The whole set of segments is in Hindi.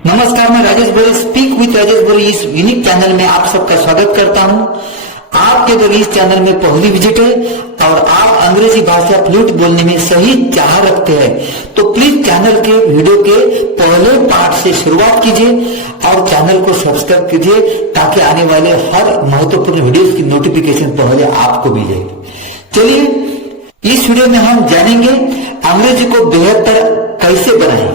नमस्कार, मैं राजेश बोरे स्पीक विद राजेश बोरे इस यूनिक चैनल में आप सबका स्वागत करता हूं। आपके अगर इस चैनल में पहली विजिट है और आप अंग्रेजी भाषा फ्लूएंट बोलने में सही चाह रखते हैं तो प्लीज चैनल के वीडियो के पहले पार्ट से शुरुआत कीजिए और चैनल को सब्सक्राइब कीजिए ताकि आने वाले हर महत्वपूर्ण वीडियोस की नोटिफिकेशन पहले आपको मिले। चलिए इस वीडियो में हम जानेंगे अंग्रेजी को बेहतर कैसे बनाएं,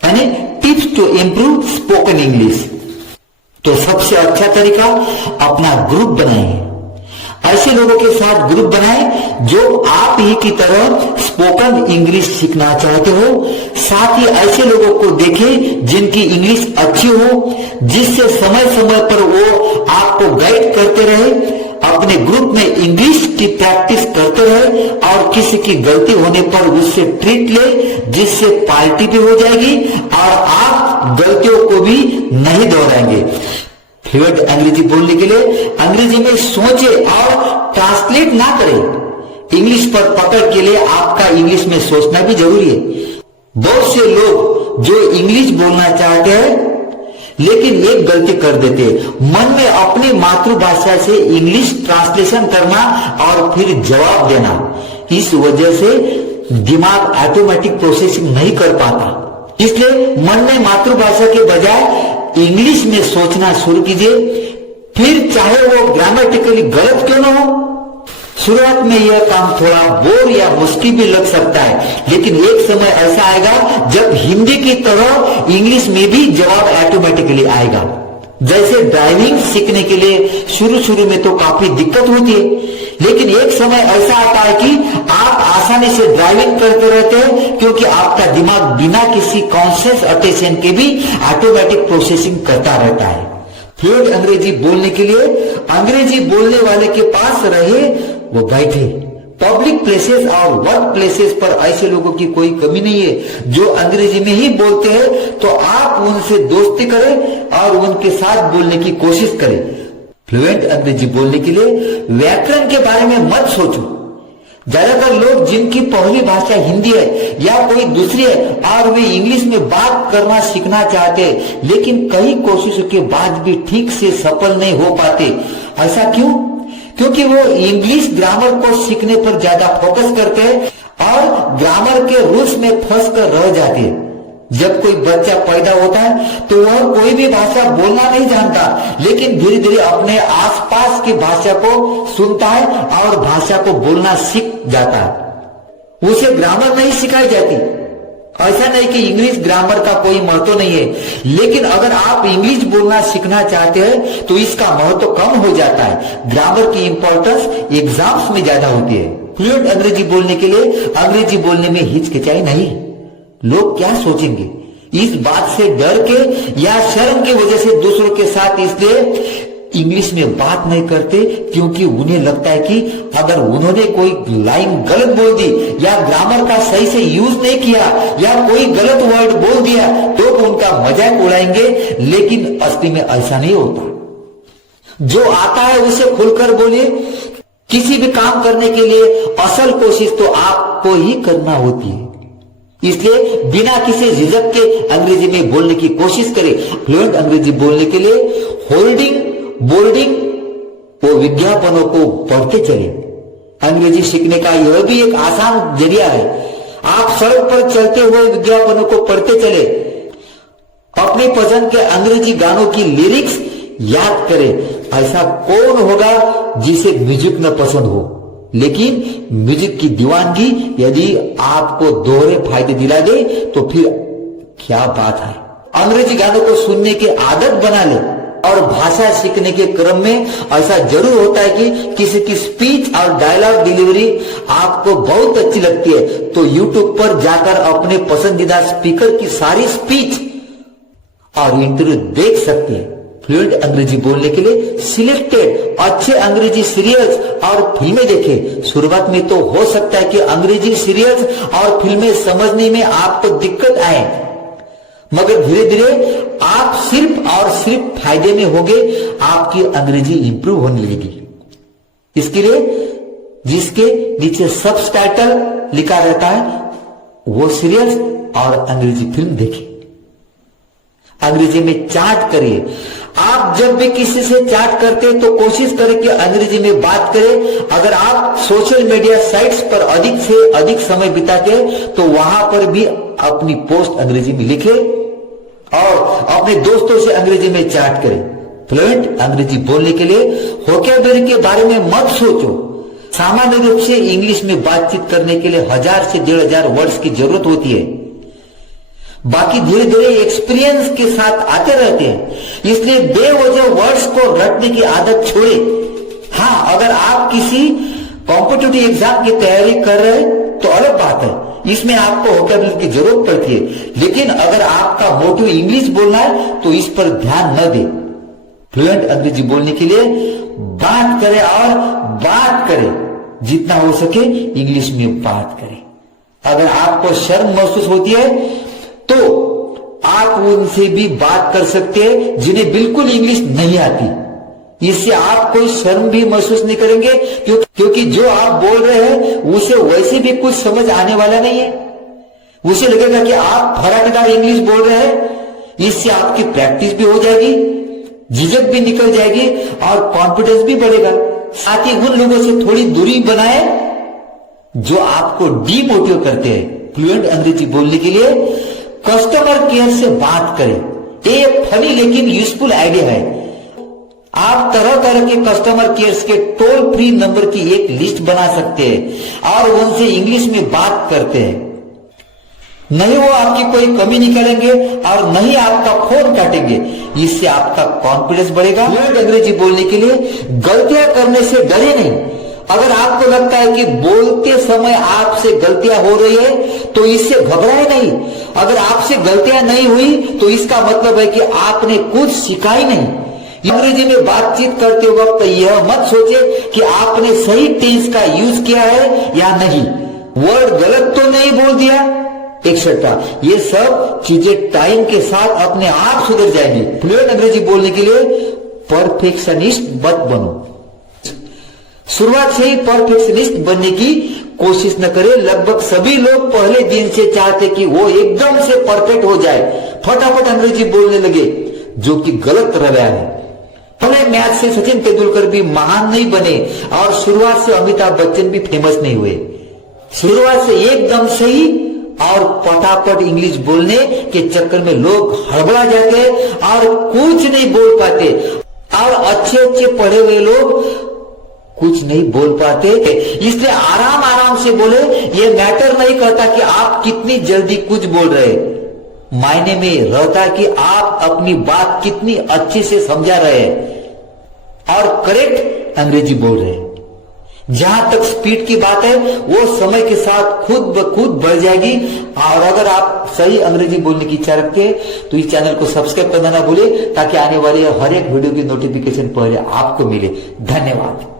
यानी tips to improve spoken English. तो सबसे अच्छा तरीका अपना ग्रुप बनाएं। ऐसे लोगों के साथ ग्रुप बनाएं जो आप ही की तरह स्पोकन इंग्लिश सीखना चाहते हो। साथ ही ऐसे लोगों को देखें जिनकी इंग्लिश अच्छी हो, जिससे समय समय पर वो आपको गाइड करते रहे। अपने ग्रुप में इंग्लिश की प्रैक्टिस करते रहे और किसी की गलती होने पर उससे ट्रीट ले, जिससे पार्टी भी हो जाएगी और आप गलतियों को भी नहीं दोहराएंगे। फ्लूएंट अंग्रेजी बोलने के लिए अंग्रेजी में सोचे और ट्रांसलेट ना करें। इंग्लिश पर पकड़ के लिए आपका इंग्लिश में सोचना भी जरूरी है। बहुत से लोग जो इंग्लिश बोलना चाहते हैं लेकिन एक गलती कर देते, मन में अपनी मातृभाषा से इंग्लिश ट्रांसलेशन करना और फिर जवाब देना। इस वजह से दिमाग ऑटोमेटिक प्रोसेसिंग नहीं कर पाता। इसलिए मन में मातृभाषा के बजाय इंग्लिश में सोचना शुरू कीजिए, फिर चाहे वो ग्रामेटिकली गलत क्यों ना हो। शुरुआत में यह काम थोड़ा बोर या मुश्किल भी लग सकता है, लेकिन एक समय ऐसा आएगा जब हिंदी की तरह इंग्लिश में भी जवाब ऑटोमेटिकली आएगा। जैसे ड्राइविंग सीखने के लिए शुरू में तो काफी दिक्कत होती है, लेकिन एक समय ऐसा आता है कि आप आसानी से ड्राइविंग करते रहते हैं क्योंकि आपका दिमाग बिना किसी कॉन्शियस अटेंशन के भी ऑटोमेटिक प्रोसेसिंग करता रहता है। फ्लूएंट अंग्रेजी बोलने के लिए अंग्रेजी बोलने वाले के पास रहे वो बैठे। पब्लिक प्लेसेस और वर्क प्लेसेस पर ऐसे लोगों की कोई कमी नहीं है जो अंग्रेजी में ही बोलते हैं, तो आप उनसे दोस्ती करें और उनके साथ बोलने की कोशिश करें। फ्लूएंट अंग्रेजी बोलने के लिए व्याकरण के बारे में मत सोचो। ज्यादातर लोग जिनकी पहली भाषा हिंदी है या कोई दूसरी है और वे इंग्लिश में बात करना सीखना चाहते हैं, लेकिन कई कोशिशों के बाद भी ठीक से सफल नहीं हो पाते। ऐसा क्यों? क्योंकि वो इंग्लिश ग्रामर को सीखने पर ज्यादा फोकस करते हैं और ग्रामर के रूल्स में फंस कर रह जाते हैं। जब कोई बच्चा पैदा होता है तो वह कोई भी भाषा बोलना नहीं जानता, लेकिन धीरे धीरे अपने आसपास की भाषा को सुनता है और भाषा को बोलना सीख जाता है। उसे ग्रामर नहीं सिखाई जाती। ऐसा नहीं कि इंग्लिश ग्रामर का कोई महत्व नहीं है, लेकिन अगर आप इंग्लिश बोलना सीखना चाहते हैं तो इसका महत्व कम हो जाता है। ग्रामर की इंपॉर्टेंस एग्जाम्स में ज्यादा होती है। फ्लूएंट अंग्रेजी बोलने के लिए अंग्रेजी बोलने में हिचकिचाई नहीं। लोग क्या सोचेंगे इस बात से डर के या शर्म की वजह से दूसरों के साथ इसलिए इंग्लिश में बात नहीं करते, क्योंकि उन्हें लगता है कि अगर उन्होंने कोई लाइन गलत बोल दी या ग्रामर का सही से यूज नहीं किया या कोई गलत वर्ड बोल दिया तो उनका मजाक उड़ाएंगे, लेकिन असली में ऐसा नहीं होता। जो आता है उसे खुलकर बोलिए। किसी भी काम करने के लिए असल कोशिश तो आपको ही करना होती है, इसलिए बिना किसी झिझक के अंग्रेजी में बोलने की कोशिश करें। फ्लूएंट अंग्रेजी बोलने के लिए होर्डिंग, बोर्डिंग वो विज्ञापनों को पढ़ते चले। अंग्रेजी सीखने का यह भी एक आसान जरिया है। आप सड़क पर चलते हुए विज्ञापनों को पढ़ते चले। अपनी पसंद के अंग्रेजी गानों की लिरिक्स याद करें। ऐसा कौन होगा जिसे म्यूजिक न पसंद हो, लेकिन म्यूजिक की दीवानगी यदि आपको दोहरे फायदे दिला दे तो फिर क्या बात है। अंग्रेजी गानों को सुनने की आदत बना ले। और भाषा सीखने के क्रम में ऐसा जरूर होता है कि किसी की स्पीच और डायलॉग डिलीवरी आपको बहुत अच्छी लगती है तो यूट्यूब पर जाकर अपने पसंदीदा स्पीकर की सारी स्पीच और इंटरव्यू देख सकते हैं। फ्लूएंट अंग्रेजी बोलने के लिए सिलेक्टेड अच्छे अंग्रेजी सीरियल्स और फिल्में देखें। शुरुआत में तो हो सकता है कि अंग्रेजी सीरियल्स और फिल्में समझने में आपको दिक्कत आए, मगर धीरे धीरे आप सिर्फ और सिर्फ फायदे में होंगे। आपकी अंग्रेजी इंप्रूव होने लगेगी। इसके लिए जिसके नीचे सबटाइटल लिखा रहता है वो सीरियल्स और अंग्रेजी फिल्म देखें। अंग्रेजी में चैट करिए। आप जब भी किसी से चैट करते हैं तो कोशिश करें कि अंग्रेजी में बात करें। अगर आप सोशल मीडिया साइट्स पर अधिक से अधिक समय बिताते तो वहां पर भी अपनी पोस्ट अंग्रेजी में लिखें और अपने दोस्तों से अंग्रेजी में चैट करें। फ्लुएंट अंग्रेजी बोलने के लिए वोकैबुलरी के बारे में मत सोचो। सामान्य रूप से इंग्लिश में बातचीत करने के लिए 1000 से 1500 वर्ड्स की जरूरत होती है। बाकी धीरे धीरे एक्सपीरियंस के साथ आते रहते हैं, इसलिए बेवजह वर्ड्स को रटने की आदत छोड़े। हाँ, अगर आप किसी कॉम्पिटिटिव एग्जाम की तैयारी कर रहे हैं तो अलग बात है, इसमें आपको वोकैबुलरी की जरूरत पड़ती है। लेकिन अगर आपका मोटिव इंग्लिश बोलना है तो इस पर ध्यान न दें। फ्लुएंट अंग्रेजी बोलने के लिए बात करें और बात करें, जितना हो सके इंग्लिश में बात करें। अगर आपको शर्म महसूस होती है तो आप उनसे भी बात कर सकते हैं जिन्हें बिल्कुल इंग्लिश नहीं आती। इससे आप कोई शर्म भी महसूस नहीं करेंगे, क्योंकि जो आप बोल रहे हैं उसे वैसे भी कुछ समझ आने वाला नहीं है। उसे लगेगा कि आप फराटेदार इंग्लिश बोल रहे हैं। इससे आपकी प्रैक्टिस भी हो जाएगी, झिझक भी निकल जाएगी और कॉन्फिडेंस भी बढ़ेगा। साथ ही उन लोगों से थोड़ी दूरी बनाए जो आपको डीमोटिव करते हैं। फ्लुएंट अंग्रेजी बोलने के लिए कस्टमर केयर से बात करें। एक फनी लेकिन यूजफुल आइडिया है। आप तरह तरह के कस्टमर केयर के टोल फ्री नंबर की एक लिस्ट बना सकते हैं और उनसे इंग्लिश में बात करते हैं। नहीं वो आपकी कोई कमी निकालेंगे और नहीं आपका फोन काटेंगे। इससे आपका कॉन्फिडेंस बढ़ेगा। फ्लुएंट अंग्रेजी बोलने के लिए गलतियां करने से डरे नहीं। अगर आपको लगता है कि बोलते समय आपसे गलतियां हो रही है तो इससे घबराए नहीं। अगर आपसे गलतियां नहीं हुई तो इसका मतलब है कि आपने कुछ सीखा ही नहीं। अंग्रेजी में बातचीत करते वक्त यह मत सोचे कि आपने सही टेंस का यूज किया है या नहीं, वर्ड गलत तो नहीं बोल दिया, एक्सेट्रा। ये सब चीजें टाइम के साथ अपने आप सुधर जाएंगी। फ्लुएंट अंग्रेजी बोलने के लिए परफेक्शनिस्ट मत बनो। शुरुआत से ही परफेक्शनिस्ट बनने की कोशिश न करें। लगभग सभी लोग पहले दिन से चाहते कि वो एकदम से परफेक्ट हो जाए, फटाफट अंग्रेजी बोलने लगे, जो कि गलत रवैया है। भले मैथ से सचिन तेंदुलकर भी महान नहीं बने और शुरुआत से अमिताभ बच्चन भी फेमस नहीं हुए। शुरुआत से एकदम सही और फटाफट इंग्लिश बोलने के चक्कर में लोग हड़बड़ा जाते और कुछ नहीं बोल पाते, और अच्छे अच्छे पढ़े हुए लोग कुछ नहीं बोल पाते। इसलिए आराम आराम से बोले। ये मैटर नहीं करता कि आप कितनी जल्दी कुछ बोल रहे, मायने में रहता कि आप अपनी बात कितनी अच्छे से समझा रहे हैं और करेक्ट अंग्रेजी बोल रहे हैं। जहां तक स्पीड की बात है वो समय के साथ खुद ब खुद बढ़ जाएगी। और अगर आप सही अंग्रेजी बोलने की इच्छा रखते हैं तो इस चैनल को सब्सक्राइब करना ना भूले, ताकि आने वाले हर एक वीडियो की नोटिफिकेशन पहले आपको मिले। धन्यवाद।